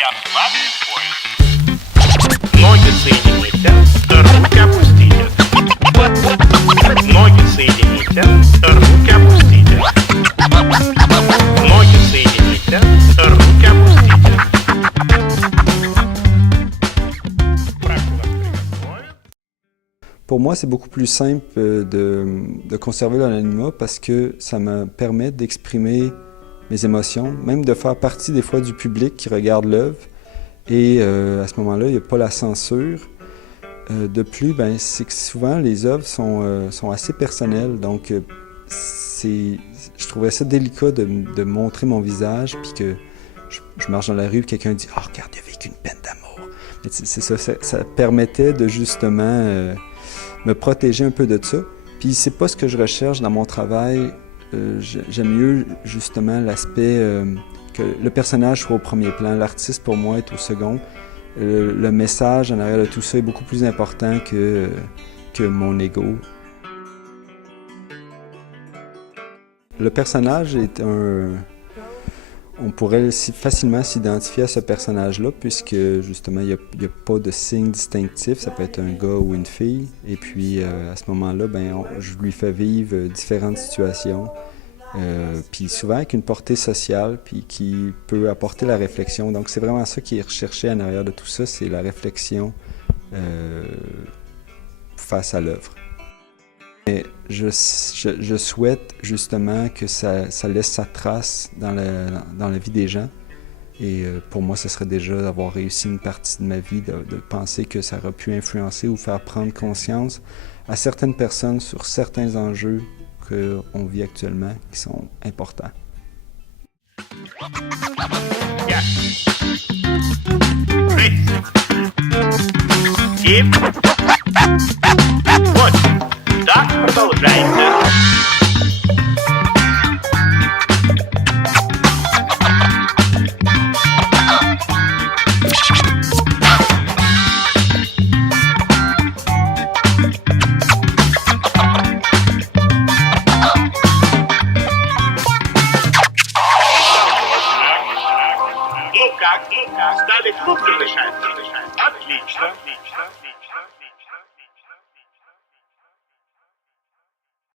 и отправлен в поезд. Ноги соедините, руки опустите. Ноги соедините, руки опустите. Ноги соедините, руки опустите. Pour moi, c'est beaucoup plus simple de conserver l'anonymat parce que ça me permet d'exprimer mes émotions, même de faire partie des fois du public qui regarde l'œuvre. Et à ce moment-là, il n'y a pas la censure. De plus, c'est que souvent les œuvres sont assez personnelles, donc je trouvais ça délicat de montrer mon visage, puis que je marche dans la rue et quelqu'un dit « Ah, regarde, il a vécu une peine d'amour ». C'est ça permettait de justement me protéger un peu de ça. Puis c'est pas ce que je recherche dans mon travail. J'aime mieux justement l'aspect que le personnage soit au premier plan, l'artiste pour moi est au second. Le message en arrière de tout ça est beaucoup plus important que mon ego. Le personnage est on pourrait facilement s'identifier à ce personnage-là puisque justement il n'y a pas de signe distinctif, ça peut être un gars ou une fille. Et puis à ce moment-là, je lui fais vivre différentes situations. Puis souvent avec une portée sociale, puis qui peut apporter la réflexion. Donc c'est vraiment ça qui est recherché en arrière de tout ça, c'est la réflexion face à l'œuvre. Mais je souhaite justement que ça laisse sa trace dans la vie des gens. Et pour moi, ce serait déjà d'avoir réussi une partie de ma vie, de penser que ça aurait pu influencer ou faire prendre conscience à certaines personnes sur certains enjeux qu'on vit actuellement qui sont importants. Yes. И вот, так продолжается. Ну как? Стали крупно дышать? Отлично.